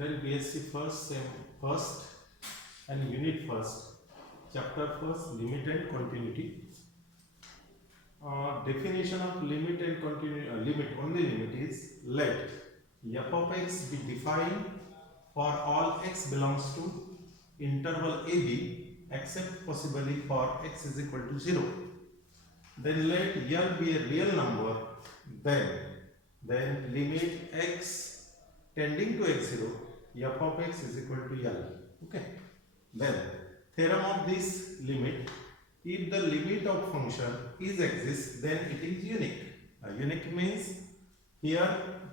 Then B.Sc first, sem first and unit first, chapter first, limit and continuity. Definition of limit and continuity. Only limit is let f of x be defined for all x belongs to interval AB except possibly for x is equal to 0. Then let L be a real number. Then limit x tending to x0, f of x is equal to L. Okay. Then theorem of this limit: if the limit of function is exists, then it is unique. Unique means here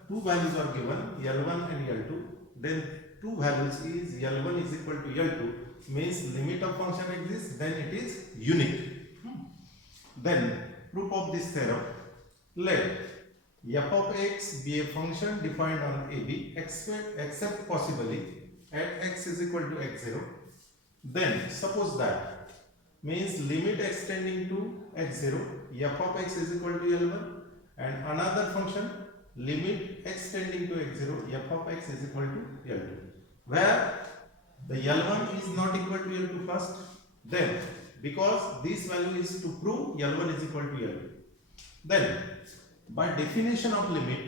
two values are given, L1 and L2. Then two values is L1 is equal to L2, means limit of function exists, then it is unique. Then proof of this theorem: let f of x be a function defined on AB except possibly at x is equal to x0. Then suppose that means limit extending to x0, f of x is equal to L1, and another function limit extending to x0, f of x is equal to L2, where the L1 is not equal to L2 first. Then because this value is to prove L1 is equal to L2, then by definition of limit,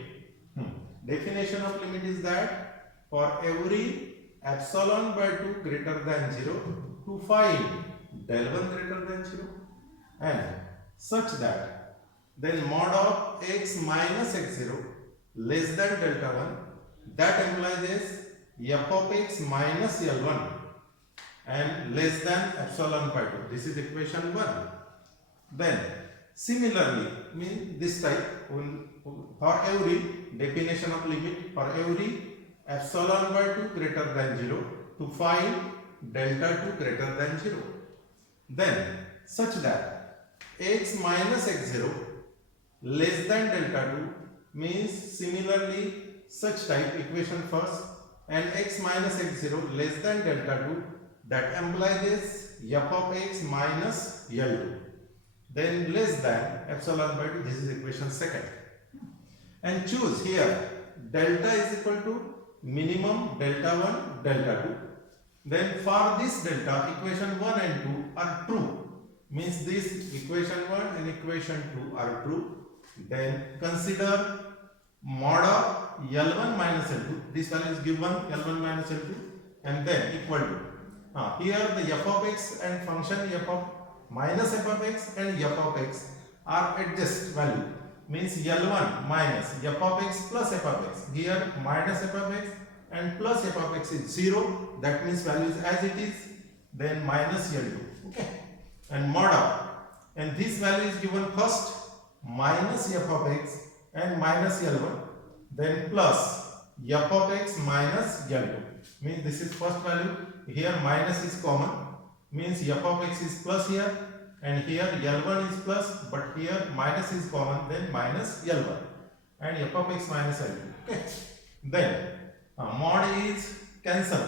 definition of limit is that for every epsilon by 2 greater than 0 to find del 1 greater than 0, and such that then mod of x minus x0 less than delta 1, that implies f of x minus L1 and less than epsilon by 2. This is equation 1. Then similarly, mean this type for every definition of limit, for every epsilon by 2 greater than 0 to find delta 2 greater than 0. Then such that x minus x0 less than delta 2 means similarly such type equation first, and x minus x0 less than delta 2, that implies f of x minus L2, then less than epsilon by 2. This is equation second. And choose here delta is equal to minimum delta 1 delta 2. Then for this delta, equation 1 and 2 are true, means this equation 1 and equation 2 are true. Then consider mod of L1 minus L2, this value is given L1 minus L2, and then equal to here the f of x and function f of minus f of x and f of x are adjust value, means L1 minus f of x plus f of x. Here minus f of x and plus f of x is 0, that means value is as it is, then minus L2. Okay, and mod of, and this value is given first minus f of x and minus L1, then plus f of x minus L2, means this is first value. Here minus is common, means f of x is plus here, and here L1 is plus, but here minus is common, then minus L1 and f of x minus L2. Okay, then mod is cancel,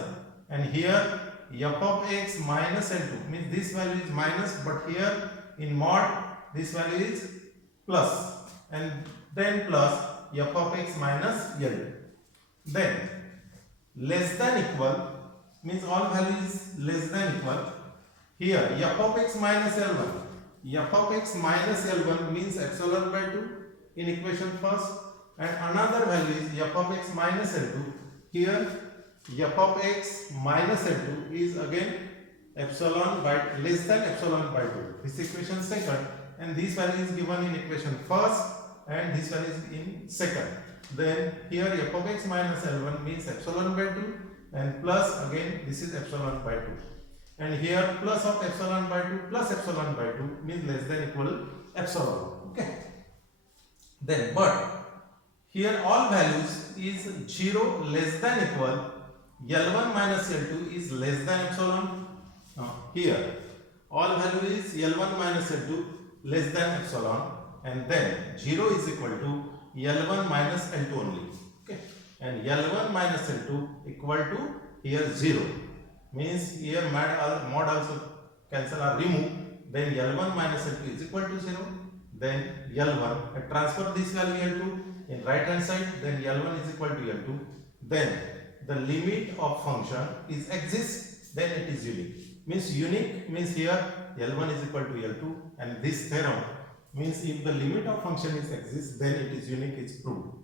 and here f of x minus L2 means this value is minus, but here in mod this value is plus, and then plus f of x minus L2. Then less than equal means all values less than equal. Here f of x minus L1, f of x minus L1 means epsilon by 2 in equation first, and another value is f of x minus L2. Here f of x minus L2 is again epsilon by less than epsilon by 2. This equation second, and this value is given in equation first, and this value is in second. Then here f of x minus L1 means epsilon by 2, and plus again this is epsilon by 2, and here plus of epsilon by 2 plus epsilon by 2 means less than equal epsilon. Okay, then but here all values is 0 less than equal, L1 minus L2 is less than epsilon. Here all value is L1 minus L2 less than epsilon, and then 0 is equal to L1 minus L2 only. Okay, and L1 minus L2 equal to here 0, means here mod also cancel or remove, then L1 minus L2 is equal to 0, then L1 transfer this value L2 in right hand side, then L1 is equal to L2, then the limit of function is exists, then it is unique. Means unique means here L1 is equal to L2, and this theorem means if the limit of function is exists, then it is unique, is proved.